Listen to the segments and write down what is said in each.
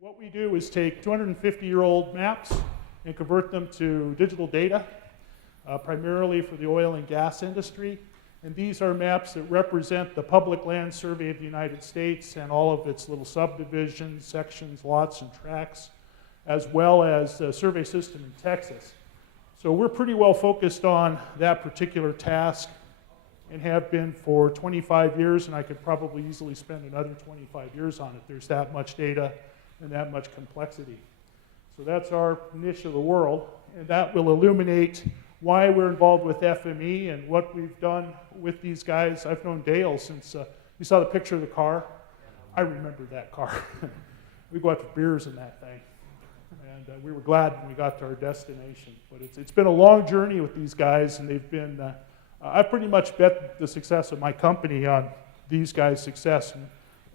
what we do is take 250-year-old maps and convert them to digital data, primarily for the oil and gas industry. And these are maps that represent the public land survey of the United States and all of its little subdivisions, sections, lots, and tracts, as well as the survey system in Texas. So we're pretty well focused on that particular task and have been for 25 years, and I could probably easily spend another 25 years on it. There's that much data and that much complexity. So that's our niche of the world, and that will illuminate why we're involved with FME and what we've done with these guys. I've known Dale since, you saw the picture of the car? I remember that car. We go out for beers in that thing. And we were glad when we got to our destination. But it's been a long journey with these guys, and they've been, I've pretty much bet the success of my company on these guys' success,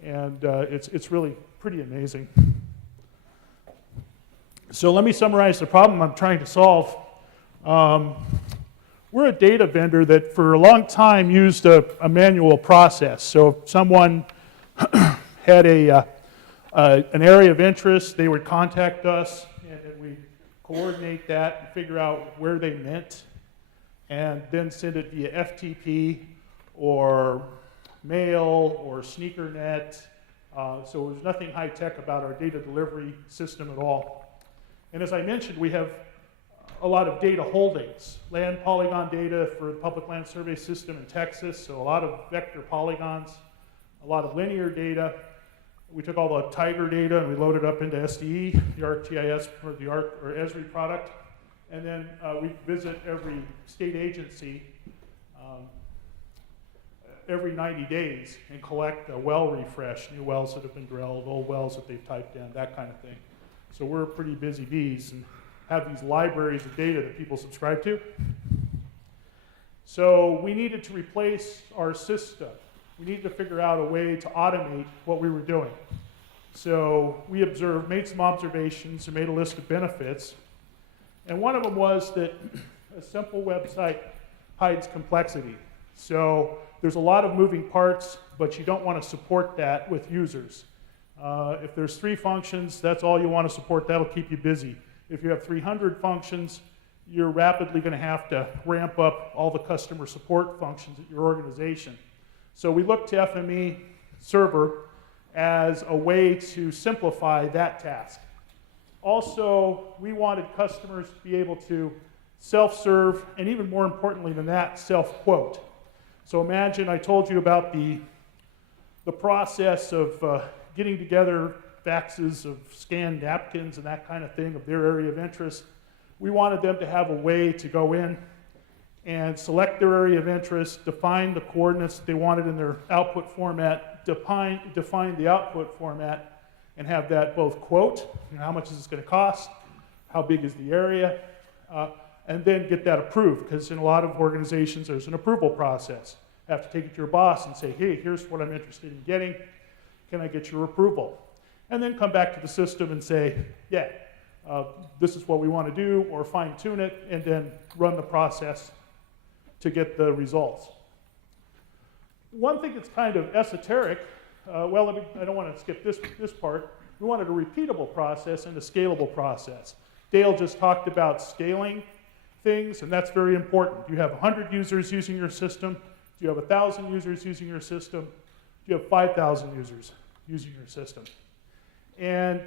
and it's really pretty amazing. So let me summarize the problem I'm trying to solve. We're a data vendor that for a long time used a manual process. So if someone had an area of interest, they would contact us, and then we'd coordinate that and figure out where they meant, and then send it via FTP or mail or SneakerNet. So there's nothing high-tech about our data delivery system at all. And as I mentioned, we have a lot of data holdings, land polygon data for the public land survey system in Texas, so a lot of vector polygons, a lot of linear data. We took all the Tiger data and we loaded it up into SDE, the ArcGIS or the Esri product, and then we visit every state agency every 90 days and collect a well refresh, new wells that have been drilled, old wells that they've typed in, that kind of thing. So we're pretty busy bees and have these libraries of data that people subscribe to. So we needed to replace our system. We needed to figure out a way to automate what we were doing. So we made some observations and made a list of benefits. And one of them was that a simple website hides complexity. So there's a lot of moving parts, but you don't want to support that with users. If there's 3 functions, that's all you want to support. That'll keep you busy. If you have 300 functions, you're rapidly going to have to ramp up all the customer support functions at your organization. So we looked to FME server as a way to simplify that task. Also, we wanted customers to be able to self-serve, and even more importantly than that, self-quote. So imagine I told you about the process of getting together faxes of scanned napkins and that kind of thing of their area of interest. We wanted them to have a way to go in and select their area of interest, define the coordinates that they wanted in their output format, define the output format, and have that both quote, how much is this going to cost, how big is the area, and then get that approved, because in a lot of organizations there's an approval process. You have to take it to your boss and say, hey, here's what I'm interested in getting, can I get your approval? And then come back to the system and say, yeah, this is what we want to do, or fine-tune it, and then run the process to get the results. One thing that's kind of esoteric, I don't want to skip this part, we wanted a repeatable process and a scalable process. Dale just talked about scaling things, and that's very important. Do you have 100 users using your system? Do you have 1,000 users using your system? Do you have 5,000 users using your system? And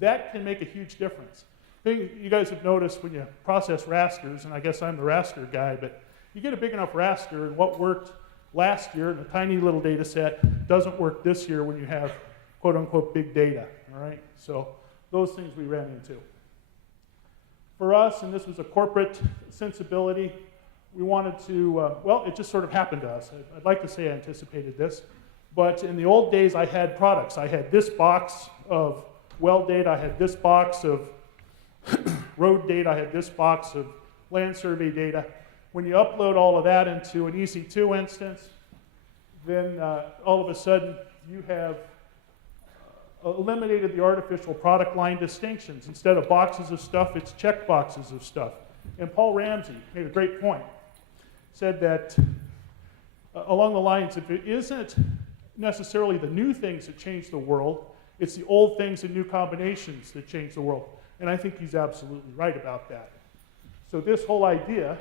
that can make a huge difference. You guys have noticed when you process rasters, and I guess I'm the raster guy, but you get a big enough raster, and what worked last year in a tiny little data set doesn't work this year when you have quote-unquote big data, all right? So those things we ran into. For us, and this was a corporate sensibility, we wanted to, it just sort of happened to us. I'd like to say I anticipated this. But in the old days, I had products. I had this box of well data. I had this box of road data. I had this box of land survey data. When you upload all of that into an EC2 instance, then all of a sudden you have eliminated the artificial product line distinctions. Instead of boxes of stuff, it's check boxes of stuff. And Paul Ramsey made a great point. Said that along the lines, if it isn't necessarily the new things that change the world, It's the old things and new combinations that change the world. And I think he's absolutely right about that. So this whole idea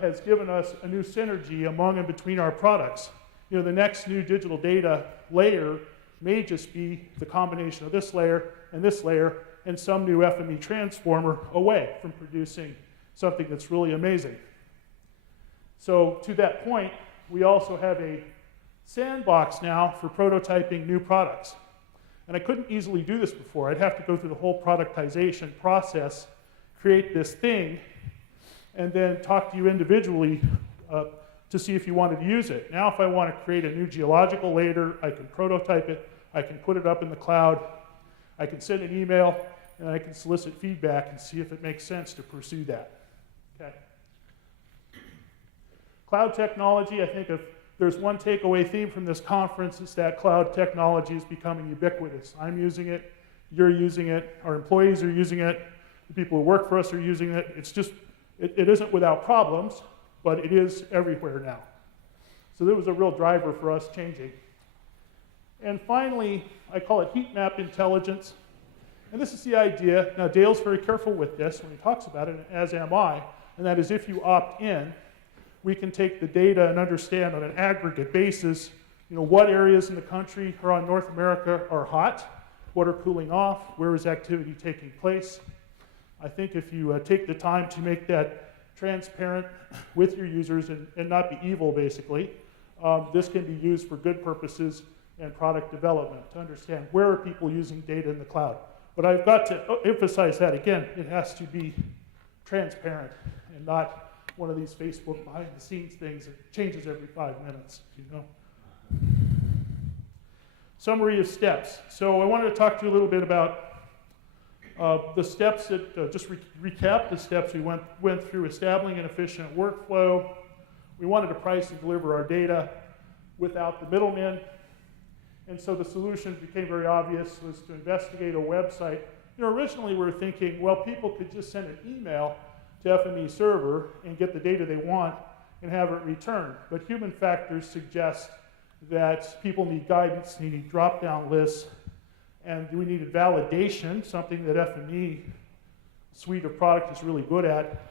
has given us a new synergy among and between our products. You know, the next new digital data layer may just be the combination of this layer and some new FME transformer away from producing something that's really amazing. So to that point, we also have a sandbox now for prototyping new products. And I couldn't easily do this before. I'd have to go through the whole productization process, create this thing, and then talk to you individually to see if you wanted to use it. Now if I want to create a new geological layer, I can prototype it, I can put it up in the cloud, I can send an email, and I can solicit feedback and see if it makes sense to pursue that. Okay. Cloud technology, I think if there's one takeaway theme from this conference, it's that cloud technology is becoming ubiquitous. I'm using it, you're using it, our employees are using it, the people who work for us are using it. It's just, it isn't without problems, but it is everywhere now. So there was a real driver for us changing. And finally, I call it heat map intelligence. And this is the idea, now Dale's very careful with this when he talks about it, as am I, and that is if you opt in, we can take the data and understand on an aggregate basis, you know, what areas in the country or on North America are hot, what are cooling off, where is activity taking place. I think if you take the time to make that transparent with your users and not be evil, basically, this can be used for good purposes and product development to understand where are people using data in the cloud. But I've got to emphasize that again, it has to be transparent and not one of these Facebook behind-the-scenes things that changes every 5 minutes, you know. Summary of steps. So I wanted to talk to you a little bit about the steps that, just recap the steps we went through establishing an efficient workflow. We wanted to price and deliver our data without the middlemen. And so the solution became very obvious, was to investigate a website. You know, originally we were thinking, well, people could just send an email to FME server and get the data they want and have it returned. But human factors suggest that people need guidance, they need drop-down lists, and we needed validation, something that FME suite of product is really good at,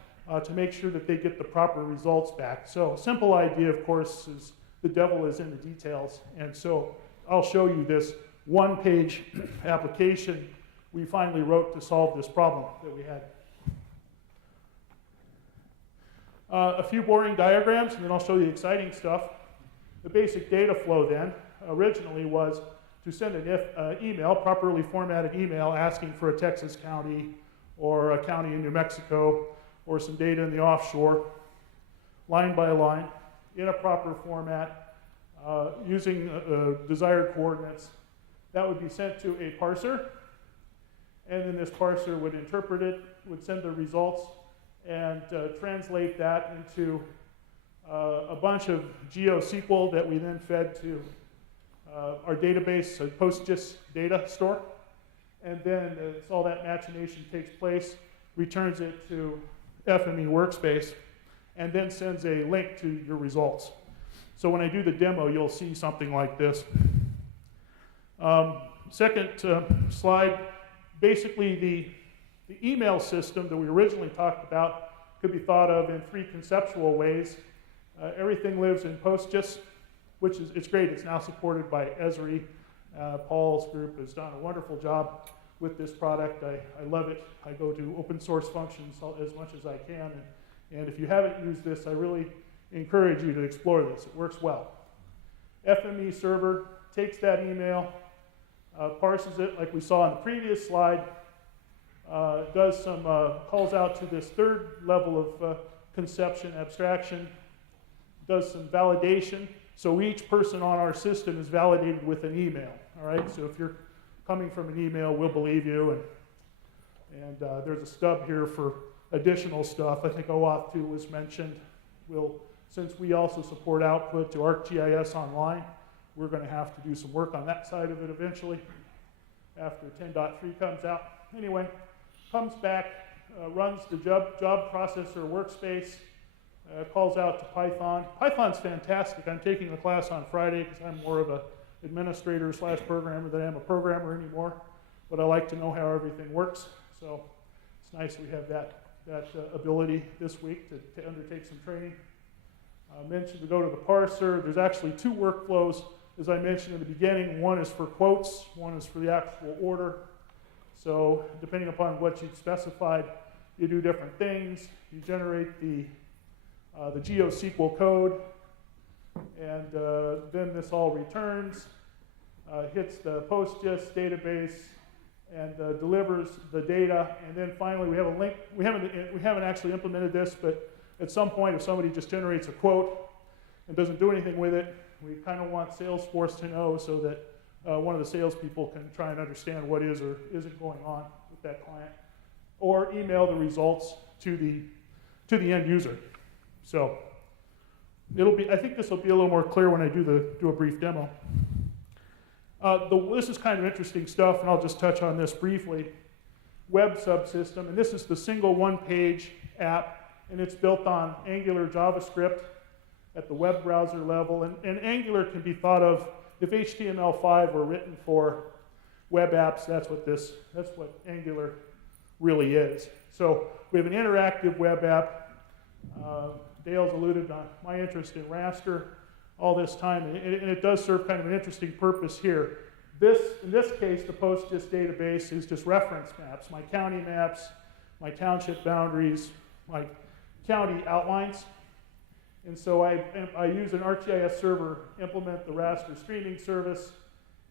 to make sure that they get the proper results back. So a simple idea, of course, is the devil is in the details. And so I'll show you this one-page application we finally wrote to solve this problem that we had. A few boring diagrams, and then I'll show you the exciting stuff. The basic data flow then originally was to send an email, properly formatted email, asking for a Texas county or a county in New Mexico or some data in the offshore, line by line, in a proper format, using desired coordinates. That would be sent to a parser, and then this parser would interpret it, would send the results, and translate that into a bunch of GeoSQL that we then fed to our database, a PostGIS data store. And then as all that machination takes place, returns it to FME workspace, and then sends a link to your results. So when I do the demo, you'll see something like this. Second slide, basically the email system that we originally talked about could be thought of in three conceptual ways. Everything lives in PostGIS, which is it's great. It's now supported by Esri. Paul's group has done a wonderful job with this product. I love it. I go to open source functions as much as I can. And if you haven't used this, I really encourage you to explore this. It works well. FME server takes that email, parses it like we saw on the previous slide, does some calls out to this third level of conception, abstraction, does some validation. So each person on our system is validated with an email. All right. So if you're coming from an email, we'll believe you. And there's a stub here for additional stuff. I think OAuth 2 was mentioned. Since we also support output to ArcGIS Online, we're going to have to do some work on that side of it eventually after 10.3 comes out. Anyway, comes back, runs the job processor workspace, calls out to Python. Python's fantastic. I'm taking the class on Friday because I'm more of a administrator slash programmer that I am a programmer anymore, but I like to know how everything works. So it's nice we have that ability this week to undertake some training. I mentioned to go to the parser. There's actually two workflows, as I mentioned in the beginning. One is for quotes, one is for the actual order. So depending upon what you've specified, you do different things. You generate the GeoSQL code, and then this all returns, hits the PostGIS database, and delivers the data. And then finally, we have a link. We haven't actually implemented this, but at some point, if somebody just generates a quote and doesn't do anything with it, we kind of want Salesforce to know so that one of the salespeople can try and understand what is or isn't going on with that client, or email the results to the end user. So I think this will be a little more clear when I do a brief demo. This is kind of interesting stuff, and I'll just touch on this briefly. Web subsystem, and this is the single one-page app, and it's built on Angular JavaScript at the web browser level. And Angular can be thought of, if HTML5 were written for web apps, that's what Angular really is. So we have an interactive web app. Dale's alluded on my interest in raster all this time, and it does serve kind of an interesting purpose here. In this case, the PostGIS database is just reference maps, my county maps, my township boundaries, my county outlines. And so I use an ArcGIS server, implement the raster streaming service,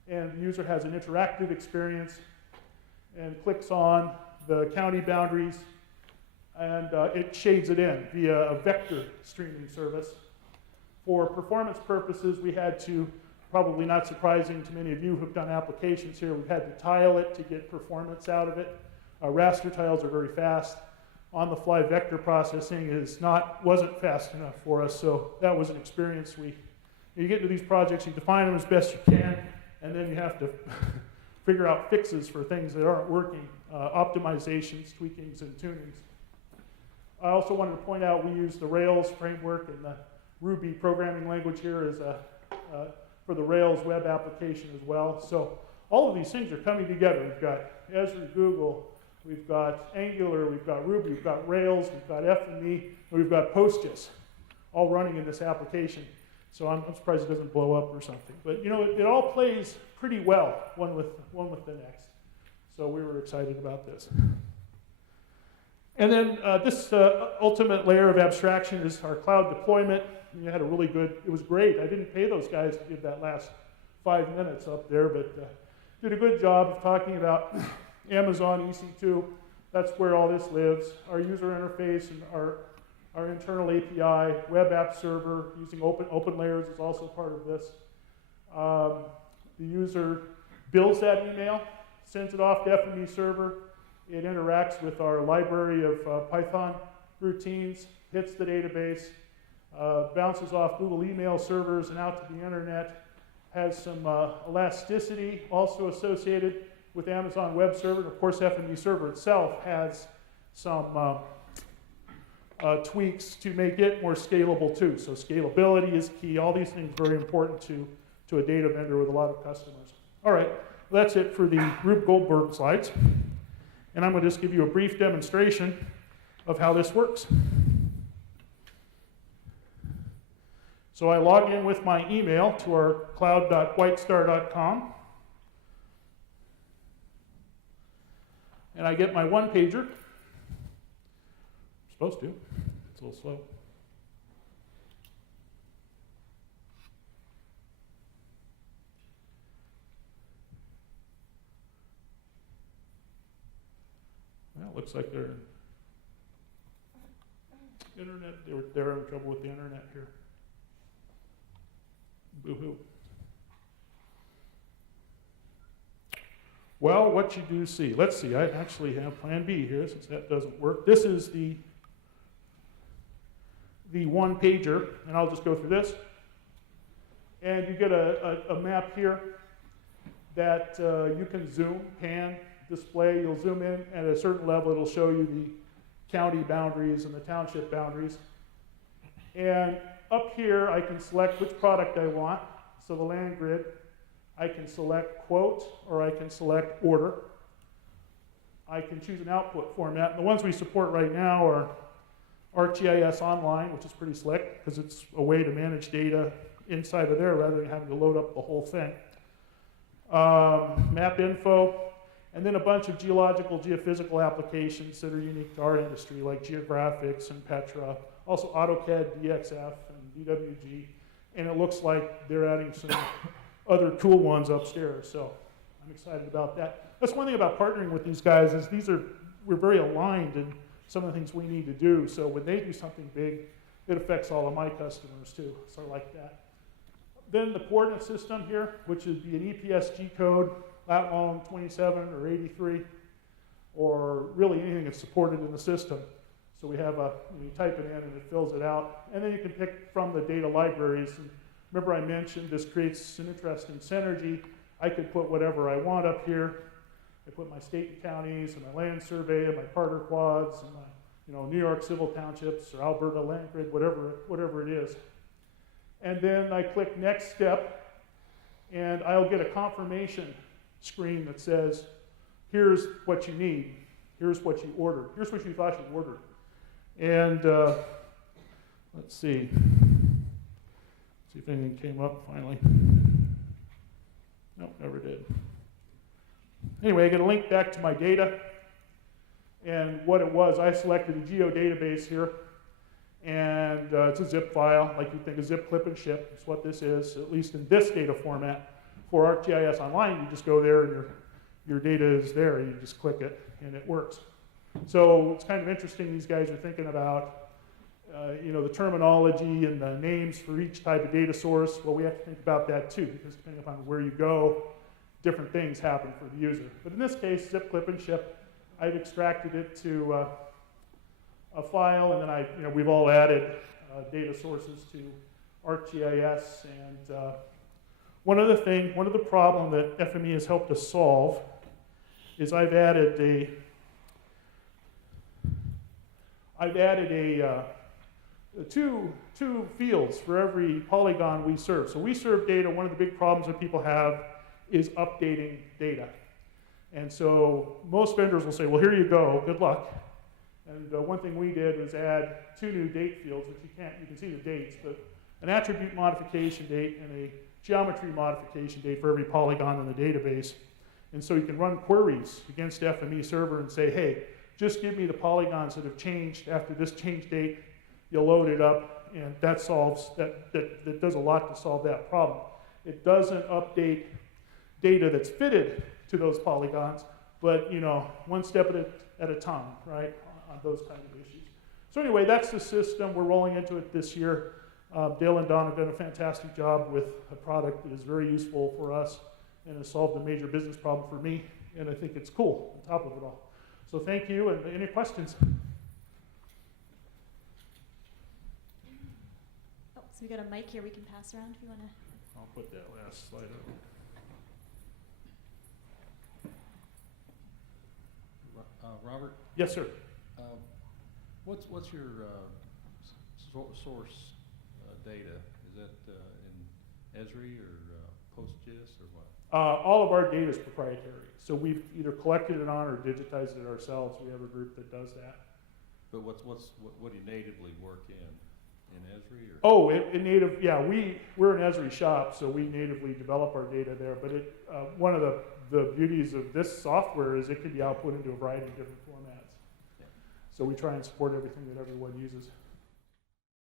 and the user has an interactive experience and clicks on the county boundaries, and it shades it in via a vector streaming service. For performance purposes, we had to, probably not surprising to many of you who've done applications here, we've had to tile it to get performance out of it. Raster tiles are very fast. On-the-fly vector processing wasn't fast enough for us, so that was an experience. You get into these projects, you define them as best you can, and then you have to figure out fixes for things that aren't working, optimizations, tweakings, and tunings. I also wanted to point out we use the Rails framework and the Ruby programming language here as for the Rails web application as well. So all of these things are coming together. We've got Esri, Google, we've got Angular, we've got Ruby, we've got Rails, we've got FME, and we've got PostGIS all running in this application. So I'm surprised it doesn't blow up or something. But you know, it all plays pretty well, one with the next. So we were excited about this. And then this ultimate layer of abstraction is our cloud deployment. And you had it was great. I didn't pay those guys to give that last 5 minutes up there, but did a good job of talking about Amazon EC2. That's where all this lives. Our user interface and our internal API, web app server using open layers is also part of this. The user builds that email, sends it off to FME server. It interacts with our library of Python routines, hits the database, bounces off Google email servers and out to the internet, has some elasticity also associated with Amazon Web Server. And of course, FME server itself has some tweaks to make it more scalable too. So scalability is key. All these things are very important to a data vendor with a lot of customers. All right, that's it for the Rube Goldberg slides. And I'm going to just give you a brief demonstration of how this works. So I log in with my email to our cloud.whitestar.com. And I get my one-pager. I'm supposed to. It's a little slow. Well, it looks like they're having trouble with the internet here. Boo-hoo. Well, what you do see. Let's see, I actually have plan B here since that doesn't work. This is the one pager, and I'll just go through this. And you get a map here that you can zoom, pan, display. You'll zoom in, and at a certain level it'll show you the county boundaries and the township boundaries. And up here I can select which product I want, so the land grid. I can select quote, or I can select order. I can choose an output format. And the ones we support right now are ArcGIS Online, which is pretty slick, because it's a way to manage data inside of there rather than having to load up the whole thing. Map info, and then a bunch of geological, geophysical applications that are unique to our industry, like geographics and Petra, also AutoCAD, DXF, and DWG, and it looks like they're adding some other cool ones upstairs, so I'm excited about that. That's one thing about partnering with these guys is we're very aligned in some of the things we need to do, so when they do something big, it affects all of my customers too, so I like that. Then the coordinate system here, which would be an EPSG code, lat long 27 or 83, or really anything that's supported in the system. So we have you type it in and it fills it out. And then you can pick from the data libraries. And remember I mentioned this creates an interesting synergy. I could put whatever I want up here. I put my state and counties and my land survey and my Carter quads and my New York civil townships or Alberta land grid, whatever it is. And then I click next step and I'll get a confirmation screen that says, here's what you need, here's what you ordered, here's what you thought you ordered. And let's see if anything came up finally. Nope, never did. Anyway, I get a link back to my data, and what it was, I selected a geodatabase here, and it's a zip file, like you'd think a zip clip and ship. It's what this is, at least in this data format. For ArcGIS Online, you just go there and your data is there. You just click it and it works. So it's kind of interesting these guys are thinking about the terminology and the names for each type of data source. Well, we have to think about that too, because depending upon where you go, different things happen for the user. But in this case, zip clip and ship, I've extracted it to a file, and then we've all added data sources to ArcGIS. And one of the problem that FME has helped us solve is I've added two fields for every polygon we serve. So we serve data. One of the big problems that people have is updating data. And so most vendors will say, well, here you go, good luck. And one thing we did was add 2 new date fields, which you can see the dates, but an attribute modification date and a geometry modification date for every polygon in the database. And so you can run queries against FME server and say, hey, just give me the polygons that have changed after this change date. You'll load it up, and that does a lot to solve that problem. It doesn't update data that's fitted to those polygons, but one step at a time, right, on those kind of issues. So anyway, that's the system. We're rolling into it this year. Dale and Don have done a fantastic job with a product that is very useful for us and has solved a major business problem for me, and I think it's cool on top of it all. So thank you, and any questions? Oh, so we got a mic here we can pass around if you want to. I'll put that last slide up. Robert? Yes, sir. What's your source data? Is that in Esri or PostGIS or what? All of our data is proprietary. So we've either collected it on or digitized it ourselves. We have a group that does that. But what do you natively work in Esri? Or? Oh, in native, yeah, we're an Esri shop, so we natively develop our data there. But one of the beauties of this software is it can be output into a variety of different formats. Yeah. So we try and support everything that everyone uses.